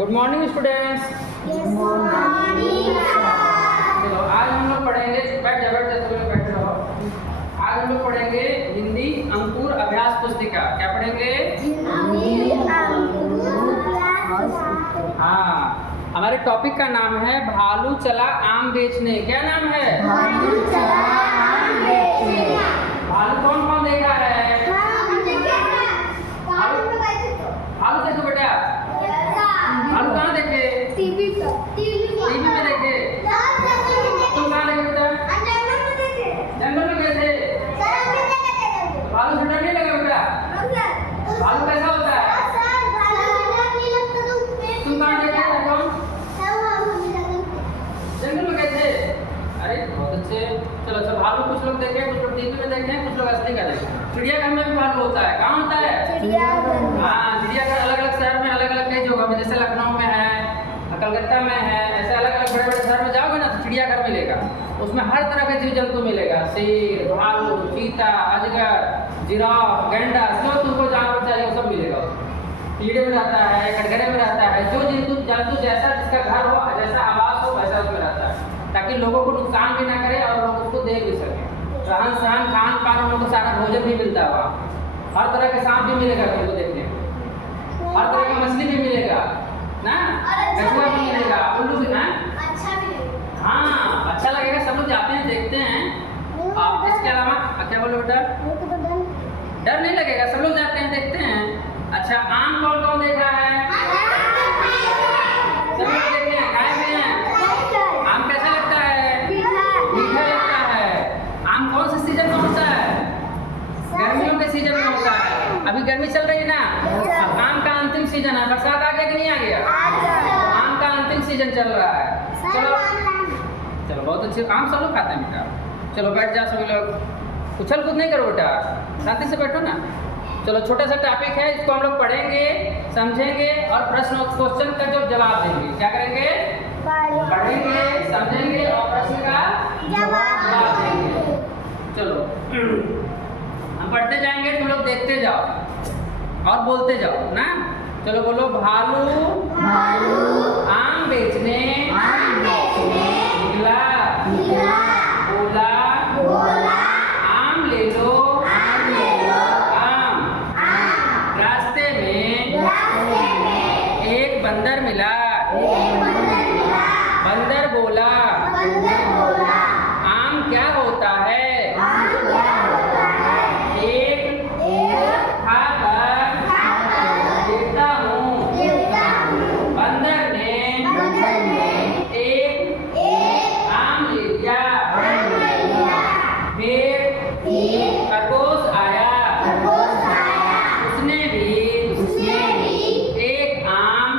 Good morning students. चलो आज हम लोग पढ़ेंगे, बैठ जाओ तुम लोग बैठे रहो। आज हम लोग पढ़ेंगे हिंदी अंकुर अभ्यास पुस्तिका। क्या पढ़ेंगे? हाँ, हमारे टॉपिक का नाम है भालू चला आम बेचने। क्या नाम है? भालू चला आम बेचने। भालू कौन कौन देखा है? भालू देखो बेटा। भालू कहाँ देखे? टीवी में देखे। तुम कहाँ देखे बेटा? जंगल में गए थे। भालू से डर नहीं लगा बेटा? भालू कैसा होता है? तुम कहाँ देखे? जंगल में गए थे। अरे बहुत अच्छे। चलो अच्छा, भालू कुछ लोग देखे, कुछ लोग टीवी में देखे, कुछ लोग असली का देखे। चिड़ियाघर में भी भालू होता है। कहाँ होता है? हाँ, चिड़ियाघर अलग अलग शहर में अलग अलग कई जगह में, जैसे लखनऊ में है, कलकत्ता में है, ऐसे अलग अलग बड़े बड़े शहर में जाओगे ना तो चिड़ियाघर मिलेगा। उसमें हर तरह के जीव जंतु मिलेगा। शेर, भालू, चीता, अजगर, जिराफ, गैंडा, जो तुमको जानवर चाहिए वो सब मिलेगा। कीड़े में रहता है, कटघरे में रहता है, जो जंतु जैसा जिसका घर हो, जैसा आवास हो, वैसा उसमें रहता है, ताकि लोगों को नुकसान भी ना करे और लोग उसको देख भी सकें। रहन सहन खान पान उन लोगों को सारा भोजन भी मिलता है वहाँ। हर तरह के सांप भी मिलेगा तुमको देखने को, हर तरह की मछली भी मिलेगा ना, कछुआ भी मिलेगा, उल्लू भी ना। हाँ, अच्छा लगेगा। सब लोग जाते हैं, देखते हैं। आप इसके अलावा क्या बोलो बेटा? डर नहीं लगेगा, सब लोग जाते हैं, देखते हैं। अच्छा, आम कौन कौन देखा है? सब लोग देखे हैं, खाए भी हैं। आम कैसा लगता है? मीठा लगता है। आम कौन से सीजन में होता है? गर्मियों के सीजन में होता है। अभी गर्मी चल रही है ना, अब आम का अंतिम सीजन है। बरसात आ गया कि नहीं आ गया? आम का अंतिम सीजन चल रहा है। चलो चलो, बहुत अच्छे। आम सब लोग खाते हैं बेटा। चलो बैठ जाओ सभी लोग, उछल कूद नहीं करो बेटा, शांति से बैठो ना। चलो, छोटा सा टॉपिक है, इसको हम लोग पढ़ेंगे, समझेंगे और प्रश्न क्वेश्चन का जो जवाब देंगे। क्या करेंगे? पढ़ेंगे, समझेंगे और प्रश्न का जवाब देंगे। चलो हम पढ़ते जाएंगे, तुम लोग देखते जाओ और बोलते जाओ ना। चलो बोलो, भालू आम बेचने निकला, बोला आम ले लो आम। रास्ते में एक बंदर मिला, बंदर बोला आम क्या होता है? एक खाकर देखता हूँ। बंदर ने एक आम ले लिया। फिर खरगोश आया, उसने भी एक आम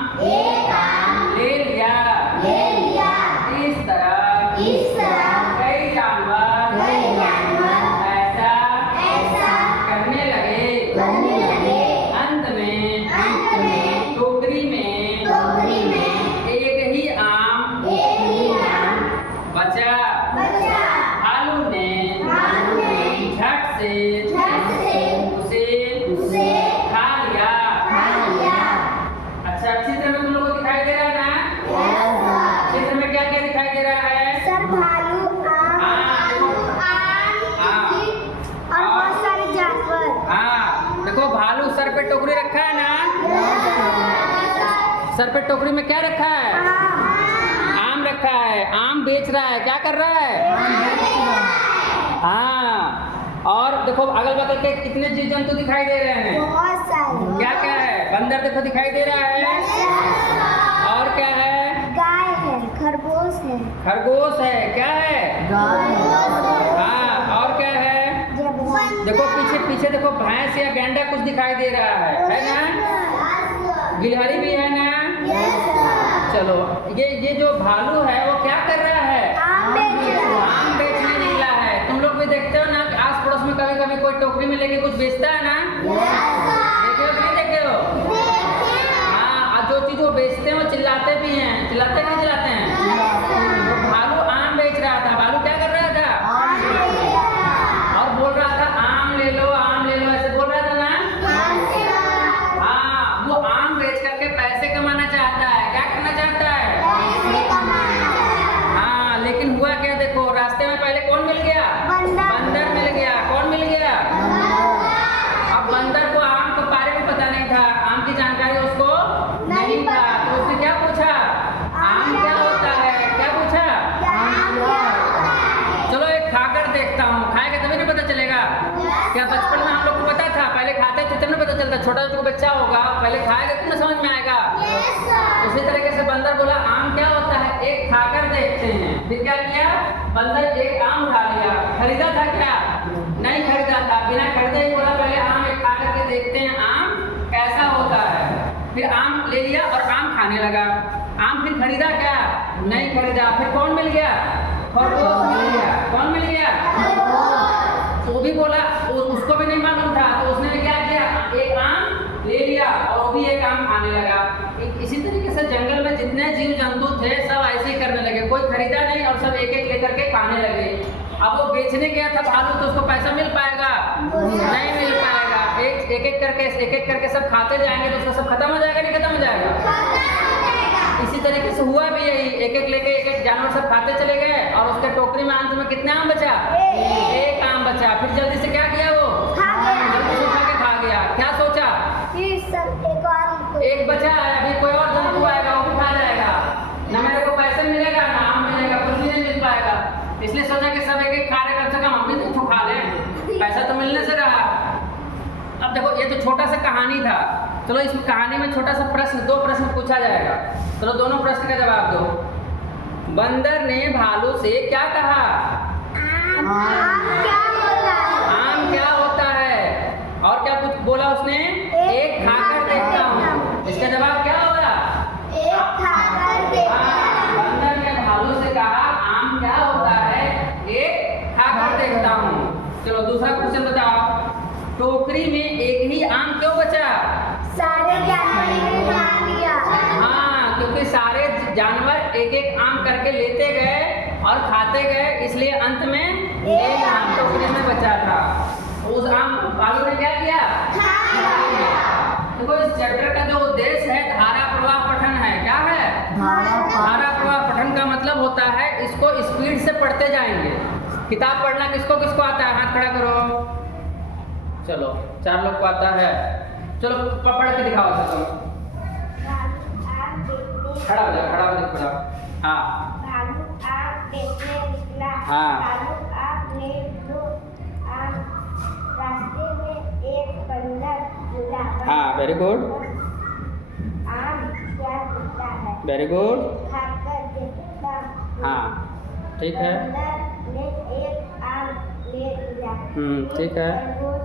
ले लिया। इस तरह कई जानवर ऐसा करने लगे। अंत में टोकरी में एक ही आम बचा। भालू ने झट से उसे खा लिया। अच्छा, चित्र में तुम लोगों को दिखाई दे रहा है ना? चित्र में क्या क्या दिखाई दे रहा है? हाँ, देखो भालू सर पे टोकरी रखा है ना। सर पे टोकरी में क्या रखा है? आम रखा है। आम बेच रहा है। क्या कर रहा है? हाँ, और देखो अगल बगल के कितने जीव जंतु दिखाई दे रहे हैं? क्या क्या है? बंदर देखो दिखाई दे रहा है। और क्या है? गाय है, खरगोश है। क्या है? हाँ, और क्या है? देखो पीछे देखो भैंस या गैंडा कुछ दिखाई दे रहा है ना? गिलहरी भी है ना? चलो, ये जो भालू है वो क्या कर रहा है? आम बेचने निकला है। तुम लोग भी देखते हो ना कि आस पड़ोस में कभी कभी कोई टोकरी में लेके कुछ बेचता है ना? देखे हो कि नहीं देखे हो? हाँ, और जो चीज वो बेचते हैं वो चिल्लाते भी हैं। चिल्लाते नहीं चिल्लाते हैं? तो भालू आम बेच रहा था। भालू क्या कर रहा था? और बोल रहा था आम ले लो, ऐसे बोल रहा था ना। हाँ, वो आम बेच करके पैसे कमाना चाहता है। क्या चलता, छोटा जो बच्चा होगा पहले खाएगा तो समझ में आएगा। उसी तरीके से बंदर बोला आम क्या होता है, एक खाकर देखते हैं। फिर क्या किया, बंदर एक आम उठा लिया। खरीदा था क्या, नहीं खरीदा था, बिना खरीदे ही बोला पहले आम एक खा करके देखते हैं आम कैसा होता है। फिर आम ले लिया और आम खाने लगा। आम फिर खरीदा क्या, नहीं खरीदा। फिर कौन मिल गया, खरगोश मिल गया। कौन मिल गया, वो भी बोला, उसको भी नहीं मालूम था, तो उसने क्या किया, एक आम ले लिया और वो भी एक आम खाने लगा। इसी तरीके से जंगल में जितने जीव जंतु थे सब ऐसे ही करने लगे, कोई खरीदा नहीं और सब एक एक लेकर के खाने लगे। अब वो बेचने गया था भालू, तो उसको पैसा मिल पाएगा, नहीं मिल पाएगा। एक एक करके सब खाते जाएंगे तो उसका सब खत्म हो जाएगा, नहीं खत्म हो जाएगा। इसी तरीके से हुआ भी यही, एक एक लेके एक एक जानवर सब खाते चले गए और उसके टोकरी में अंत में कितने आम बचा, एक आम बचा। फिर जल्दी से क्या किया, वो जल्दी से उठा के खा गया। क्या सोचा, एक बचा है, अभी कोई और जंतु आएगा वो भी खा जाएगा, ना मेरे को पैसे मिलेगा ना आम मिलेगा, कुछ भी नहीं मिल पाएगा। इसलिए सोचा कि सब एक एक खा रहे, कम से कम हम भी तो खा लें, पैसा तो मिलने से रहा। अब देखो ये तो छोटा सा कहानी था, चलो इस कहानी में छोटा सा प्रश्न, 2 प्रश्न पूछा जाएगा। चलो दोनों प्रश्न का जवाब दो। बंदर ने भालू से क्या कहा, आम क्या होता है, और क्या कुछ बोला उसने, एक खाकर देखता हूँ। इसका जवाब क्या होगा, बंदर ने भालू से कहा आम क्या होता है, एक खाकर देखता हूँ। चलो दूसरा क्वेश्चन बताओ, टोकरी में एक ही आम क्यों बचा, सारे जानवर ने खा लिया। हाँ, क्योंकि सारे जानवर एक एक आम करके लेते गए और खाते गए, इसलिए अंत में एक आम टोकरी में बचा था। उस आम भालू ने क्या किया, देखो इस चैप्टर का जो उद्देश्य है धारा प्रवाह पठन है। क्या है, धारा प्रवाह पठन का मतलब होता है इसको स्पीड से पढ़ते जाएंगे। किताब पढ़ना किसको किसको आता है, हाथ खड़ा करो। चलो 4 लोग को आता है, चलो पढ़ के दिखाओ सब। खड़ा हो जाओ, खड़ा हो जाओ, खड़ा। हाँ, भालू आम देखने निकला। हाँ। भालू आम ले लो आम, रास्ते में एक बंदर मिला। हाँ, वेरी गुड, आम क्या होता है, वेरी गुड, खाकर देखता हूँ। हाँ ठीक है, बंदर ने एक आम ले लिया। ठीक है, खरगोश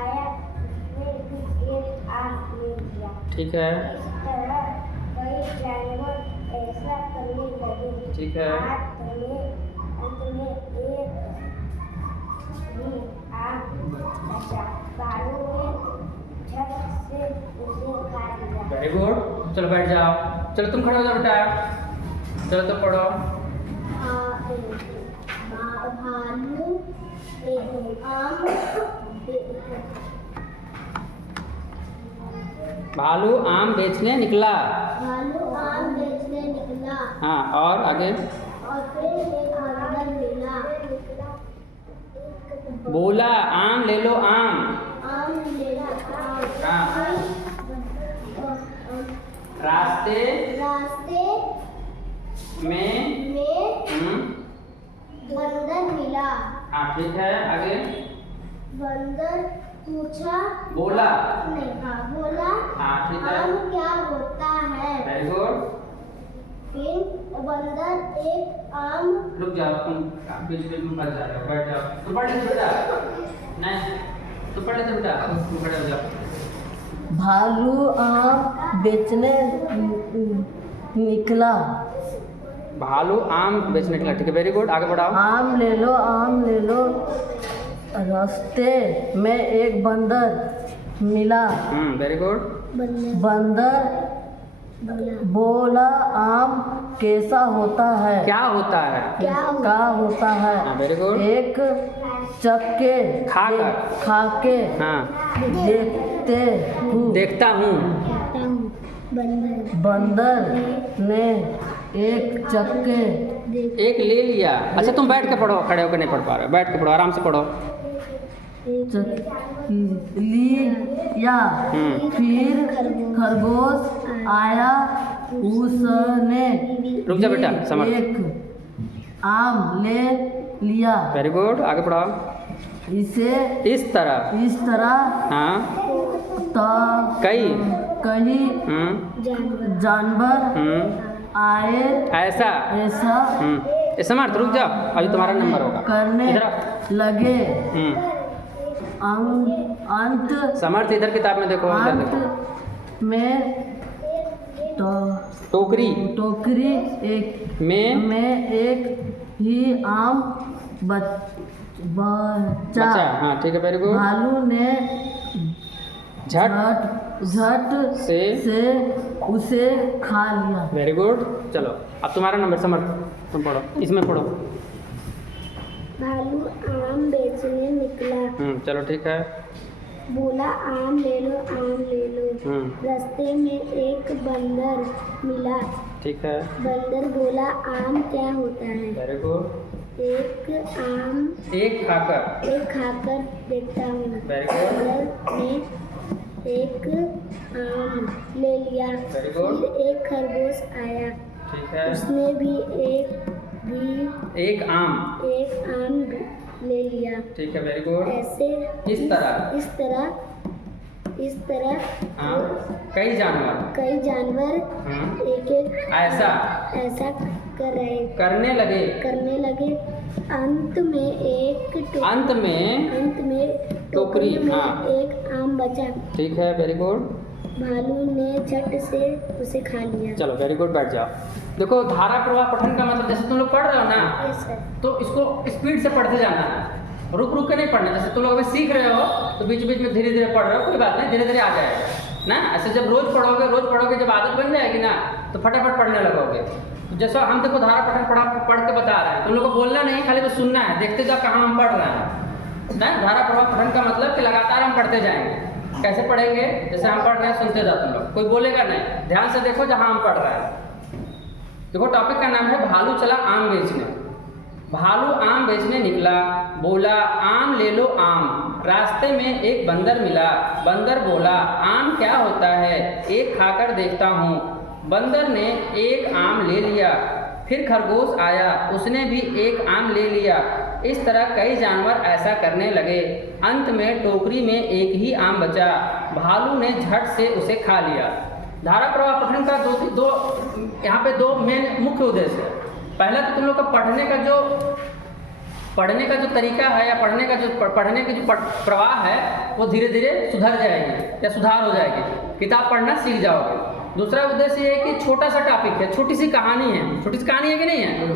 आया, उसने भी एक आम ले लिया। ठीक है, इस तरह कई जानवर ऐसा करने लगे। ठीक है, अंत में एक भी आम बचा। भालू ने झट से उसे खा लिया। Very good. चलो बैठ जाओ, चलो तुम खड़े हो जाओ बेटा, चलो तो पढ़ो। भालू आम भालू आम बेचने निकला। भालू आम बेचने निकला। हाँ, और आगे, और फिर एक बंदर मिला। बोला आम ले लो आम। आम लेना आम। हाँ। रास्ते में बंदर मिला। हाँ ठीक है, आगे, बंदर पूछा, बोला, नहीं, हाँ बोला, हाँ ठीक है, आम क्या होता है। Very good. फिर बंदर एक आम, रुक जाओ, तुम बीच बीच में फंस जा रहे हो, बैठ जाओ। तुम पढ़ लेते बेटा, नहीं तुम पढ़ लेते बेटा, तुम खड़े हो जाओ। भालू आम बेचने निकला। भालू आम बेचने निकला, ठीक है, वेरी गुड, आगे बढ़ाओ। आम ले लो आम ले लो, रास्ते में एक बंदर मिला। Very good. बंदर बोला आम कैसा होता है, क्या होता है, क्या होता है। हाँ वेरी गुड। एक चक्के खाकर, खाके हाँ देखता हूँ। बंदर ने एक चक्के एक ले लिया। अच्छा तुम बैठ के पढ़ो, खड़े होकर नहीं पढ़ पा रहे हो, बैठ के पढ़ो, आराम से पढ़ो। लिया। फिर खरगोश आया, उसने रुक जा बेटा, समझ। एक आम ले लिया। वेरी गुड, आगे पढ़ाओ। इसे इस तरह, हाँ कई कई जानवर आए ऐसा समर्थ रुक जाओ, अभी तुम्हारा नंबर होगा। करने इधर लगे। अंत समर्थ इधर किताब में देखो, इधर देखो। अंत में टोकरी एक में एक ही आम बचा। हाँ ठीक है, वेरी गुड। भालू ने झट से उसे खा लिया। Very good. चलो अब तुम्हारा नंबर समर्थ, तुम पढ़ो, इसमें पढ़ो। भालू आम बेचने निकला। चलो ठीक है। बोला आम ले लो, आम ले लो। रास्ते में एक बंदर मिला। ठीक है। बंदर बोला आम क्या होता है? Very good. एक खाकर देखता हूँ। Very good. बंदर ने एक आम ले लिया। Very good. फिर एक खरगोश आया। ठीक है। उसने भी एक आम ले लिया। ठीक है, वेरी गुड। ऐसे इस तरह हाँ, कई जानवर एक ऐसा करने लगे। अंत में टोकरी में एक आम बचा। ठीक है, वेरी गुड। भालू ने झट से उसे खा लिया। चलो वेरी गुड, बैठ जाओ। देखो धारा प्रवाह पठन का मतलब, जैसे तुम लोग पढ़ रहे हो ना, यस सर। तो इसको स्पीड से पढ़ते जाना है, रुक के नहीं पढ़ना। जैसे तुम लोग अभी सीख रहे हो तो बीच बीच में धीरे धीरे पढ़ रहे हो, कोई बात नहीं, धीरे धीरे आ जाएगा ना। ऐसे जब रोज पढ़ोगे जब आदत बन जाएगी ना, तो फटाफट पढ़ने लगोगे। तो जैसा हम देखो धारा पठन पढ़ के बता रहे हैं, तुम लोग को बोलना नहीं, खाली तो सुनना है, देखते जाओ कहाँ हम पढ़ रहे हैं ना। धारा प्रवाह पठन का मतलब कि लगातार हम पढ़ते जाएंगे। कैसे पढ़ेंगे? जैसे हम पढ़ रहे हैं सुनते जाओ तुम लोग, कोई बोलेगा नहीं, ध्यान से देखो जहाँ हम पढ़ रहे हैं। देखो टॉपिक का नाम है भालू चला आम बेचने। भालू आम बेचने निकला, बोला आम ले लो आम। रास्ते में एक बंदर मिला, बंदर बोला आम क्या होता है? एक खाकर देखता हूँ। बंदर ने एक आम ले लिया। फिर खरगोश आया, उसने भी एक आम ले लिया। इस तरह कई जानवर ऐसा करने लगे। अंत में टोकरी में एक ही आम बचा। भालू ने झट से उसे खा लिया। धारा प्रवाह पठन का दो यहाँ पे दो मेन मुख्य उद्देश्य है। पहला तो तुम लोग का पढ़ने का जो तरीका है, या पढ़ने की जो प्रवाह है, वो धीरे धीरे सुधर जाएगी या सुधार हो जाएगी, किताब पढ़ना सीख जाओगे। दूसरा उद्देश्य ये है कि छोटा सा टॉपिक है, छोटी सी कहानी है कि नहीं है?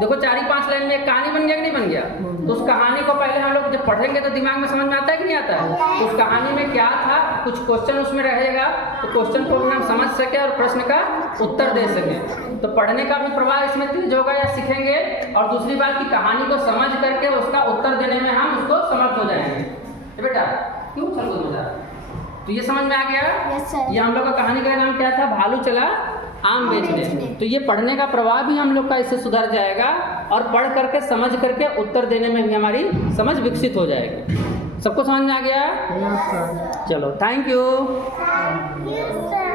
देखो 4-5 लाइन में एक कहानी बन गया कि नहीं बन गया? तो उस कहानी को पहले हम लोग जब पढ़ेंगे तो दिमाग में समझ में आता है कि नहीं आता है? तो उस कहानी में क्या था, कुछ क्वेश्चन उसमें रहेगा, तो क्वेश्चन को भी हम समझ सके और प्रश्न का उत्तर दे सकें। तो पढ़ने का भी प्रवाह इसमें तेज होगा या सीखेंगे। और दूसरी बात की कहानी को समझ करके उसका उत्तर देने में हम उसको समर्थ हो जाएंगे। बेटा क्यों चल हो जा? तो ये समझ में आ गया? Yes sir. ये हम लोग का कहानी का नाम क्या था? भालू चला आम बेचने। तो ये पढ़ने का प्रवाह भी हम लोग का इससे सुधर जाएगा, और पढ़ करके समझ करके उत्तर देने में भी हमारी समझ विकसित हो जाएगी। सबको समझ में आ गया? Yes sir. चलो thank you. Thank you, sir.